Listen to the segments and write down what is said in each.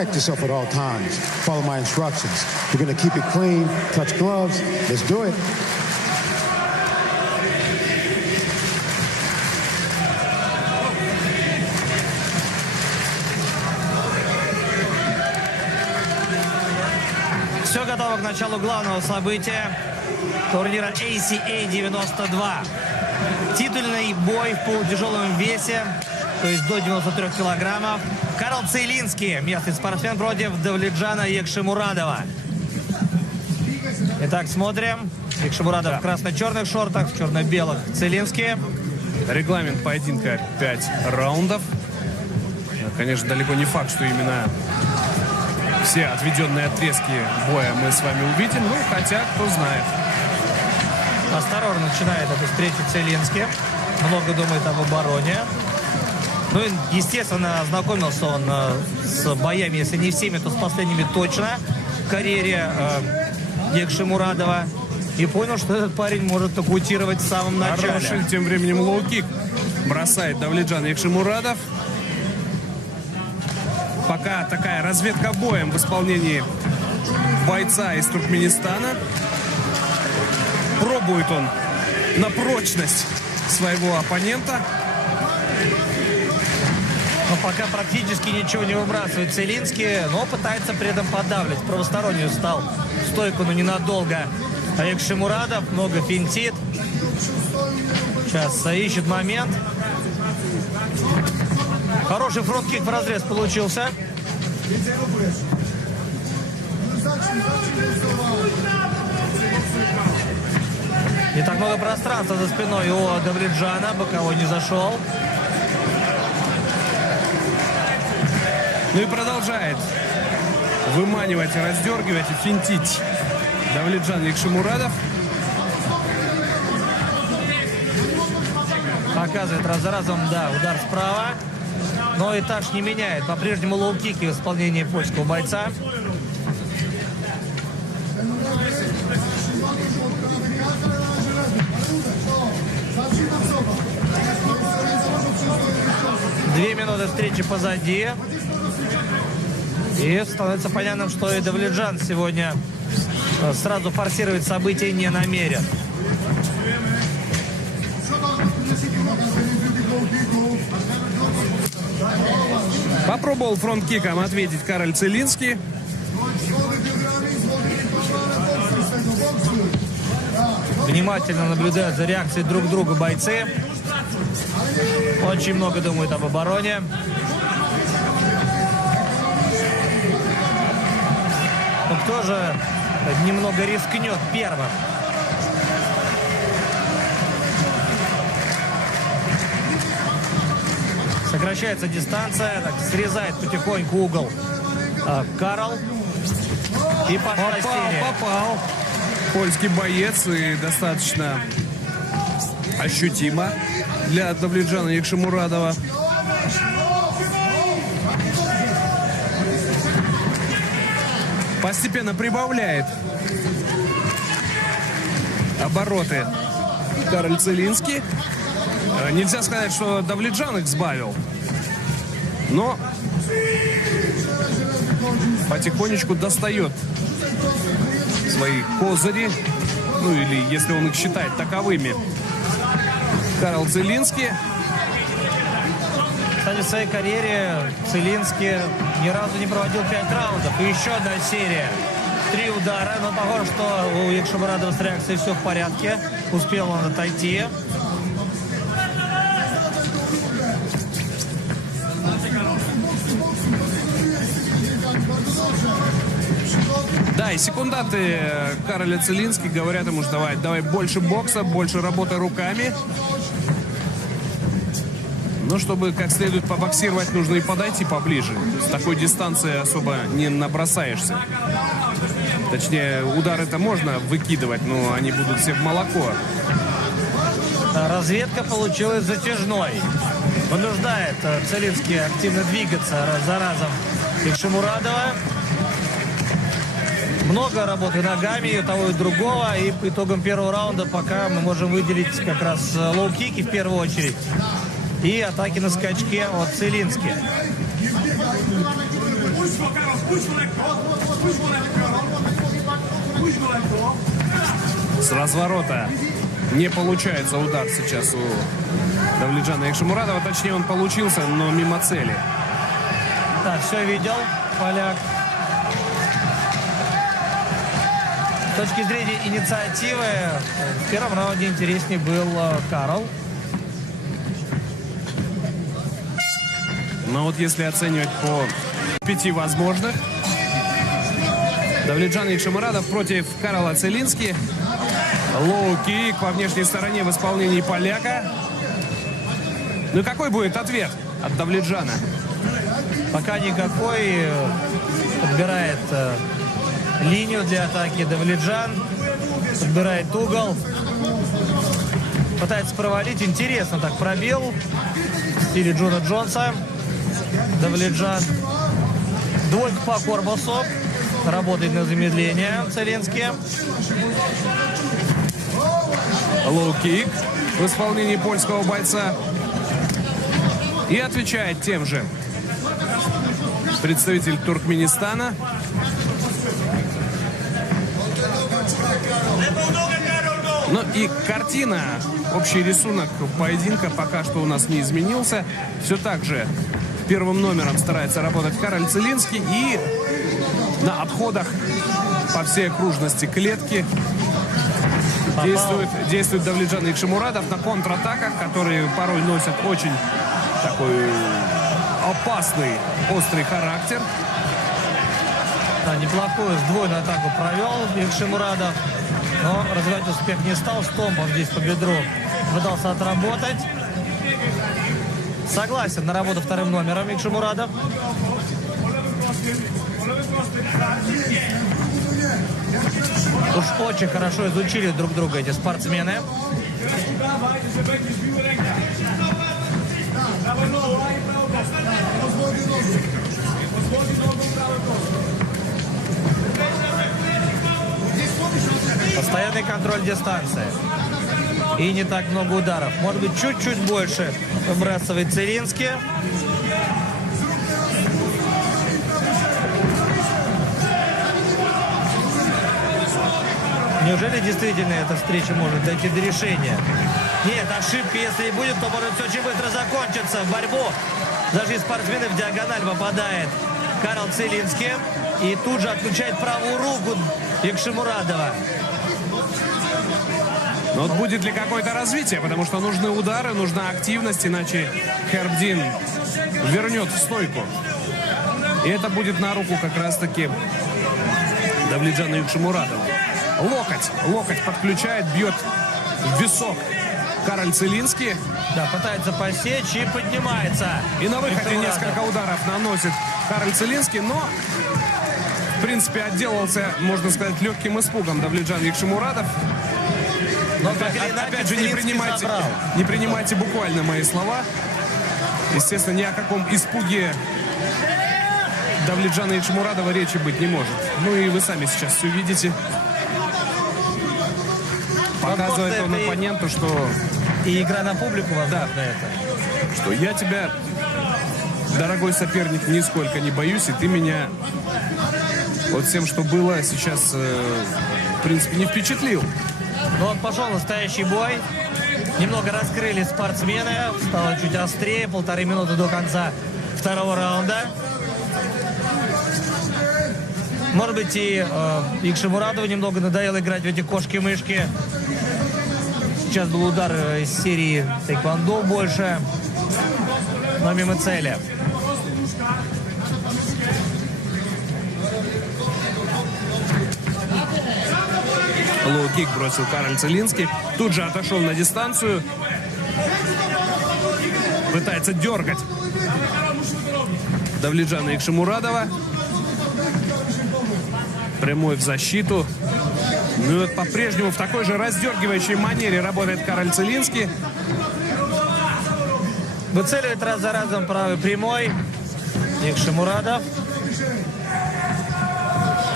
protect yourself at all times. Follow my instructions. You're going to keep it clean, touch gloves. Let's do it. Все готово к началу главного события турнира ACA 92. Титульный бой в полутяжелом весе, то есть до 93 килограммов. Карл Целинский, местный спортсмен, против Давлетжана Екшемурадова. Итак, смотрим. Екшемурадов в красно-черных шортах, в черно-белых Целинский. Регламент поединка 5 раундов. Конечно, далеко не факт, что именно все отведенные отрезки боя мы с вами увидим. Ну, хотя, кто знает. Осторожно начинает эту встречу Целинский. Много думает об обороне. Ну, и, естественно, ознакомился он с боями, если не всеми, то с последними точно в карьере Екшемурадова. И понял, что этот парень может нокаутировать в самом начале. Хороший, тем временем лоу-кик бросает Давлетжан Екшемурадов. Пока такая разведка боем в исполнении бойца из Туркменистана. Пробует он на прочность своего оппонента. Но пока практически ничего не выбрасывает Целинский, но пытается при этом подавлять. Правостороннюю встал в стойку, но ненадолго. А Екшемурадов много финтит. Сейчас ищет момент. Хороший фронт-кик в разрез получился. Не так много пространства за спиной у Давлетжана. Боковой не зашел. Ну и продолжает выманивать, раздергивать и финтить Давлетжан Екшемурадов. Показывает раз за разом, да, удар справа. Но этаж не меняет. По-прежнему лоу-кики в исполнении польского бойца. Две минуты встречи позади. И становится понятным, что и Давлетжан сегодня сразу форсировать события не намерен. Попробовал фронт-киком ответить Карл Целинский. Внимательно наблюдают за реакцией друг друга бойцы. Очень много думают об обороне. Но кто же немного рискнет первым? Сокращается дистанция, так, срезает потихоньку угол Карл. И пошла серия. Попал. Польский боец, и достаточно ощутимо для Давлетжана Екшемурадова. Постепенно прибавляет обороты Карл Целинский. Нельзя сказать, что Давлетжан их сбавил, но потихонечку достает свои козыри, ну или если он их считает таковыми, Карл Целинский. Кстати, в своей карьере Целинский ни разу не проводил 5 раундов. И еще одна серия. 3 удара, но похоже, что у Екшемурадова с реакцией все в порядке. Успел он отойти. Да, и секунданты Кароля Целинский говорят ему, что давай больше бокса, больше работы руками. Но чтобы как следует побоксировать, нужно и подойти поближе. С такой дистанции особо не набросаешься. Точнее, удары-то можно выкидывать, но они будут все в молоко. Разведка получилась затяжной. Вынуждает Целинский активно двигаться раз за разом Екшемурадова. Много работы ногами и того, и другого. И по итогам первого раунда пока мы можем выделить как раз лоу-кики в первую очередь. И атаки на скачке от Целински. С разворота не получается удар сейчас у Давледжана Икшимурадова. Точнее, он получился, но мимо цели. Да, все видел поляк. С точки зрения инициативы, в первом раунде интереснее был Карл. Но вот если оценивать по 5 возможных, Давледжан Икшимурадов против Карла Целински. Лоу-кик по внешней стороне в исполнении поляка. Ну и какой будет ответ от Давледжана? Пока никакой. Подбирает линию для атаки Давледжан. Подбирает угол. Пытается провалить. Интересно так пробил. В стиле Джона Джонса. Давледжан. Двойка по корпусу. Работает на замедление Целински. Лоу-кик в исполнении польского бойца. И отвечает тем же представитель Туркменистана. Ну и картина, общий рисунок поединка пока что у нас не изменился. Все так же первым номером старается работать Карл Целински. И на отходах по всей окружности клетки действует Давледжан Икшимурадов на контратаках, которые порой носят очень такой опасный, острый характер. Да, неплохую сдвоенную атаку провел Икшимурадов, но развивать успех не стал. Стомпом здесь по бедру пытался отработать. Согласен на работу вторым номером Икшимурадов. Уж очень хорошо изучили друг друга эти спортсмены. Постоянный контроль дистанции. И не так много ударов. Может быть, чуть-чуть больше выбрасывает Целински. Неужели действительно эта встреча может дойти до решения? Нет, ошибка, если и будет, то может все очень быстро закончиться. В борьбу даже из спортсмена в диагональ попадает Карл Целински. И тут же отключает правую руку Икшимурадова. Но вот будет ли какое-то развитие? Потому что нужны удары, нужна активность, иначе Хербдин вернет в стойку. И это будет на руку как раз-таки Давледжану Икшимурадову. Локоть подключает, бьет в висок Карл Целински. Да, пытается посечь и поднимается. И на выходе несколько ударов наносит Карл Целински, но в принципе отделался, можно сказать, легким испугом Давледжан Икшимурадов. Но опять же, не принимайте буквально мои слова. Естественно, ни о каком испуге Давледжана Икшимурадова речи быть не может. Ну и вы сами сейчас все видите. Показывает он оппоненту, что... И игра на публику, возможно, это. Что я тебя, дорогой соперник, нисколько не боюсь, и ты меня вот всем, что было, сейчас, в принципе, не впечатлил. Ну вот пошел настоящий бой. Немного раскрыли спортсмены. Стало чуть острее. 1,5 минуты до конца второго раунда. Может быть, и Икшимурадову немного надоело играть в эти кошки-мышки. Сейчас был удар из серии тэквондо больше, но мимо цели. Лоу-кик бросил Карл Целински. Тут же отошел на дистанцию. Пытается дергать Давледжана Икшимурадова. Прямой в защиту. Ну и вот по-прежнему в такой же раздергивающей манере работает Карл Целински. Выцеливает раз за разом правый прямой Икшимурадов.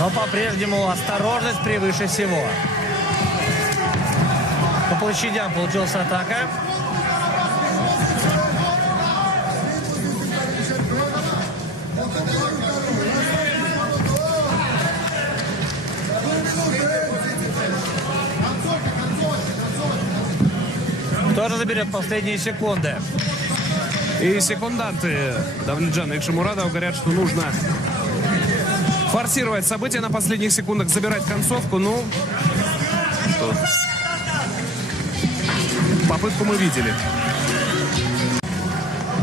Но по-прежнему осторожность превыше всего. По площадям получилась атака. Кто же заберет последние секунды? И секунданты Давлетджана Икшимурадова говорят, что нужно форсировать события на последних секундах, забирать концовку. Ну, что? Попытку мы видели.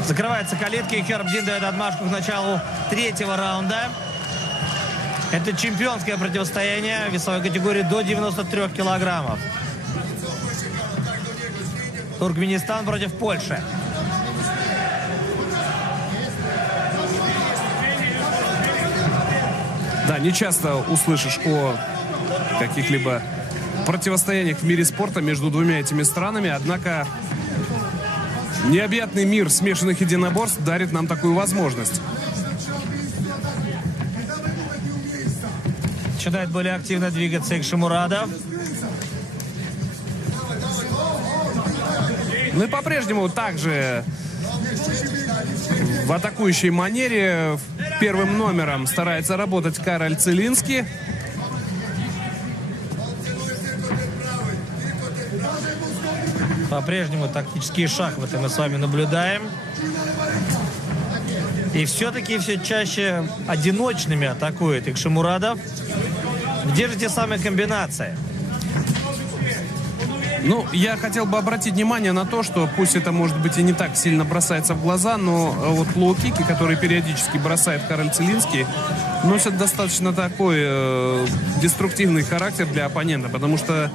Закрываются калитки, и Херб Дин дает отмашку к началу третьего раунда. Это чемпионское противостояние в весовой категории до 93 килограммов. Туркменистан против Польши. Да, не часто услышишь о каких-либо противостояниях в мире спорта между двумя этими странами, однако необъятный мир смешанных единоборств дарит нам такую возможность. Начинает более активно двигаться Икшимурадов. Ну и по-прежнему также в атакующей манере первым номером старается работать Кароль Целинский. По-прежнему тактические шахматы мы с вами наблюдаем. И все-таки все чаще одиночными атакует Икшимурадов. Где же те самые комбинации? Ну, я хотел бы обратить внимание на то, что пусть это, может быть, и не так сильно бросается в глаза, но вот лоу-кики, которые периодически бросает Кароль Целинский, носят достаточно такой деструктивный характер для оппонента, потому что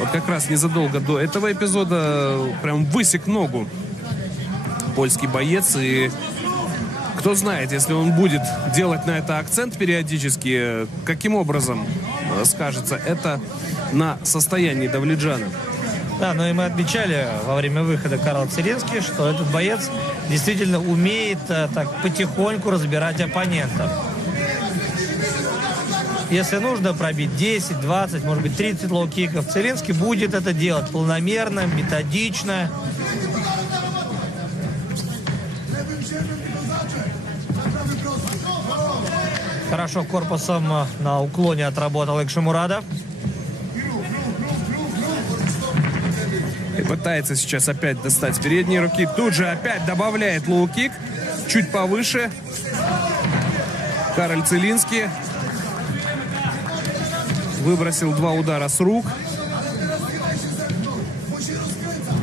вот как раз незадолго до этого эпизода прям высек ногу польский боец, и кто знает, если он будет делать на это акцент периодически, каким образом скажется это на состоянии Давлетджана. Да, но и мы отмечали во время выхода Карла Целинский, что этот боец действительно умеет так потихоньку разбирать оппонентов. Если нужно пробить 10, 20, может быть 30 лоу-киков, Целинский будет это делать планомерно, методично. Хорошо корпусом на уклоне отработал Икшимурадов. И пытается сейчас опять достать передние руки. Тут же опять добавляет лоу-кик. Чуть повыше. Кароль Целинский выбросил 2 удара с рук.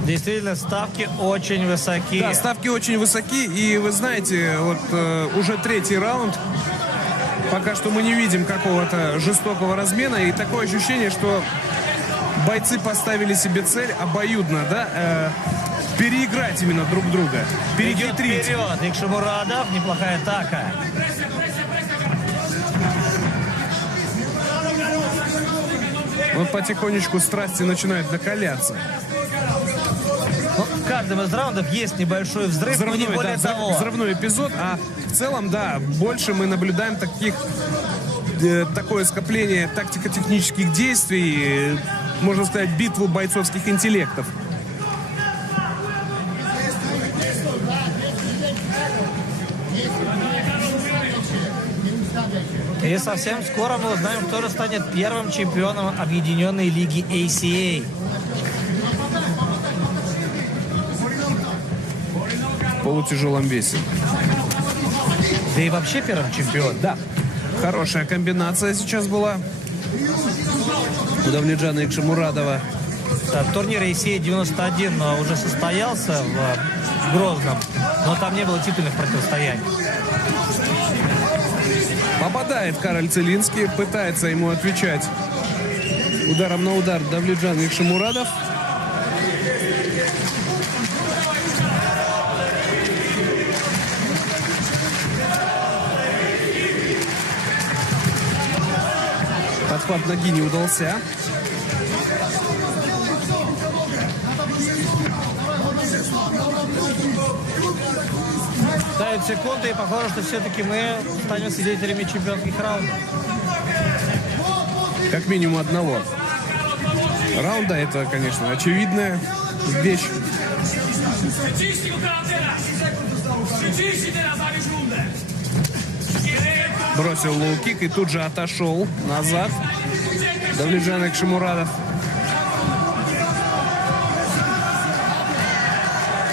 Действительно, ставки очень высоки. Да, ставки очень высоки. И вы знаете, вот уже третий раунд. Пока что мы не видим какого-то жестокого размена. И такое ощущение, что бойцы поставили себе цель обоюдно, да, переиграть именно друг друга, перехитрить. Вперед, Икшимурадов, неплохая атака. Вот потихонечку страсти начинают накаляться. Ну, в каждом из раундов есть небольшой взрыв, но не более того. Взрывной эпизод, а в целом, да, больше мы наблюдаем такое скопление тактико-технических действий, можно сказать, битву бойцовских интеллектов. И совсем скоро мы узнаем, кто же станет первым чемпионом Объединенной лиги ACA. В полутяжелом весе. Да и вообще первым чемпионом. Да. Хорошая комбинация сейчас была у Давлетджана Икшимурадова. Да, турнир ACA 91 уже состоялся в Грозном, но там не было титульных противостояний. Попадает Кароль Целинский, пытается ему отвечать ударом на удар Давлетджан Икшимурадов. Подхват ноги не удался. Дают секунды, и похоже, что все-таки мы станем свидетелями чемпионских раундов. Как минимум одного раунда. Это, конечно, очевидная вещь. Бросил лоу-кик и тут же отошел назад Давлетджан Икшимурадов.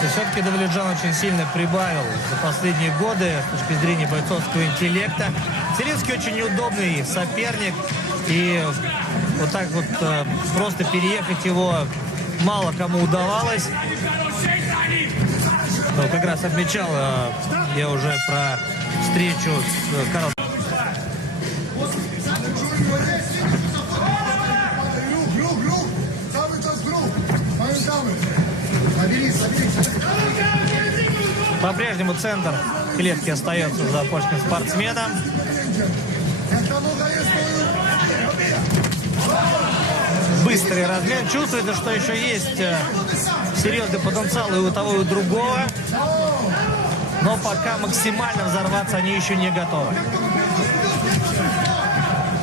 И все-таки Давледжан очень сильно прибавил за последние годы с точки зрения бойцовского интеллекта. Целинский очень неудобный соперник. И вот так вот просто переехать его мало кому удавалось. Ну, как раз отмечал я уже про встречу с Карлом. По-прежнему центр клетки остается за польским спортсменом. Быстрый размен. Чувствуется, что еще есть серьезный потенциал и у того, и у другого. Но пока максимально взорваться они еще не готовы.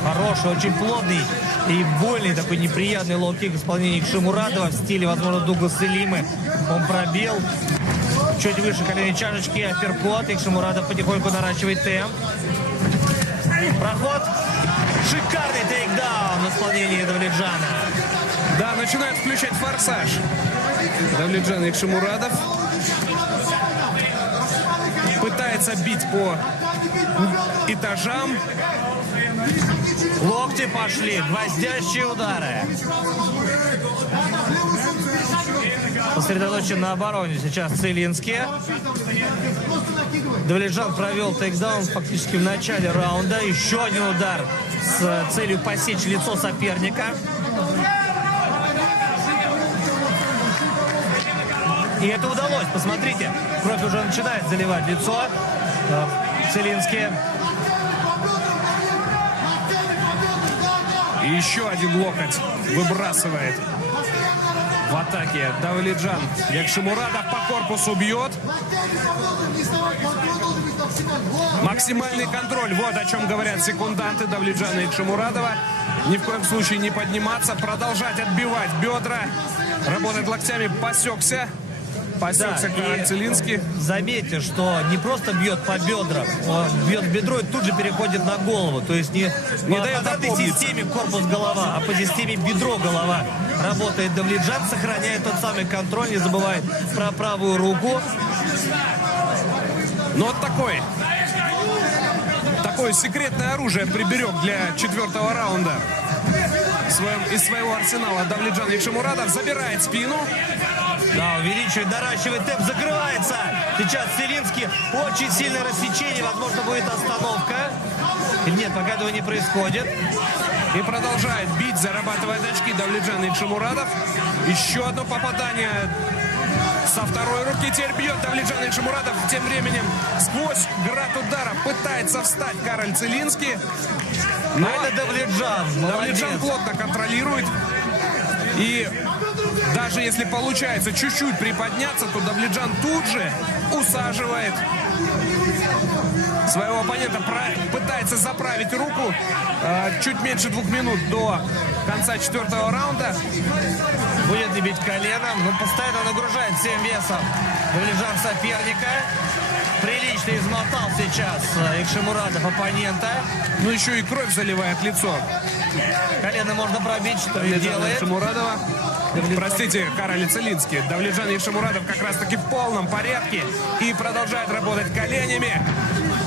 Хороший, очень плотный и больный, такой неприятный лоу-кик в исполнении Шимурадова в стиле, возможно, Дугласа Лимы. Он пробил. Чуть выше колени чашечки, апперкот. И Шимурадов потихоньку наращивает темп. Проход. Шикарный тейкдаун в исполнении Давледжана. Да, начинает включать форсаж. Давледжан Икшимурадов пытается бить по этажам. Локти пошли, гвоздящие удары. Сосредоточен на обороне сейчас Целинский. Давледжан провел тейкдаун фактически в начале раунда. Еще один удар с целью посечь лицо соперника. И это удалось. Посмотрите, кровь уже начинает заливать лицо. Целинский. И еще один локоть выбрасывает в атаке Давледжан. Икшимурадов по корпусу бьет. Максимальный контроль. Вот о чем говорят секунданты Давледжана Икшимурадова. Ни в коем случае не подниматься. Продолжать отбивать бедра. Работать локтями. Посекся Кароль Целинский. Заметьте, что не просто бьет по бедрам, он бьет бедро и тут же переходит на голову. То есть не дает по этой системе корпус-голова, а по системе бедро-голова работает Давледжан, сохраняет тот самый контроль, не забывает про правую руку. Но вот такое секретное оружие приберег для 4-го раунда из своего арсенала Давледжан Икшимурадов. Забирает спину. Да, увеличивает, наращивает темп, закрывается. Сейчас Целинский, очень сильное рассечение, возможно, будет остановка. Нет, пока этого не происходит. И продолжает бить, зарабатывает очки Давледжан Икшимурадов. Еще одно попадание со второй руки. Теперь бьет Давледжан Икшимурадов. Тем временем сквозь град ударов пытается встать Кароль Целинский. Но это Давледжан. Давледжан плотно контролирует. И даже если получается чуть-чуть приподняться, то Давледжан тут же усаживает своего оппонента, пытается заправить руку. Чуть меньше 2 минут до конца 4-го раунда. Будет ли бить коленом, но постоянно нагружает всем весом Давледжан соперника. Прилично измотал сейчас Икшимурадов оппонента. Ну еще и кровь заливает лицо. Колено можно пробить, что и делает. Икшимурадова. Простите, Кароль Целинский. Давледжан Икшимурадов как раз-таки в полном порядке и продолжает работать коленями.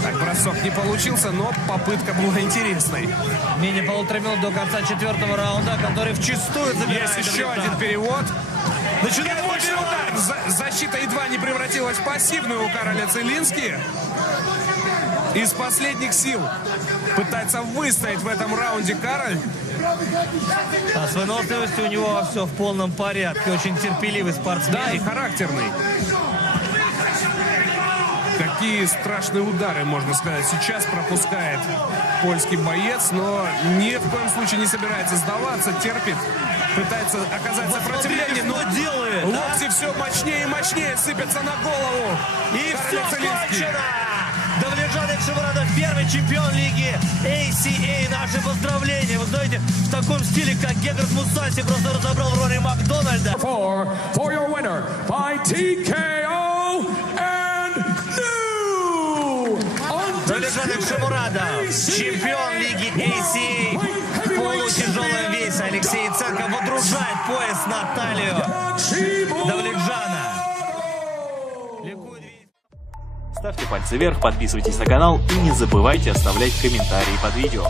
Так, бросок не получился, но попытка была интересной. Менее полутора минут до конца 4-го раунда, который вчистую забирает. Есть еще один перевод. Начинает мощный удар. Защита едва не превратилась в пассивную у Кароля Целинский. Из последних сил пытается выстоять в этом раунде Кароль. А с выносливостью у него все в полном порядке. Очень терпеливый спортсмен. Да, и характерный. Какие страшные удары, можно сказать, сейчас пропускает польский боец, но ни в коем случае не собирается сдаваться, терпит, пытается оказать сопротивление, но делает, локти все мощнее и мощнее сыпятся на голову. И все кончено! Давледжан Икшимурадов, первый чемпион лиги ACA. Наши поздравления. Вы знаете, в таком стиле, как Геграс Мусаси просто разобрал Рори Макдональда. For your winner by TKO and new Давледжан Икшимурадов, чемпион лиги ACA в полутяжелом весе. Алексей Яценко водружает пояс на талию Давледжана. Ставьте пальцы вверх, подписывайтесь на канал и не забывайте оставлять комментарии под видео.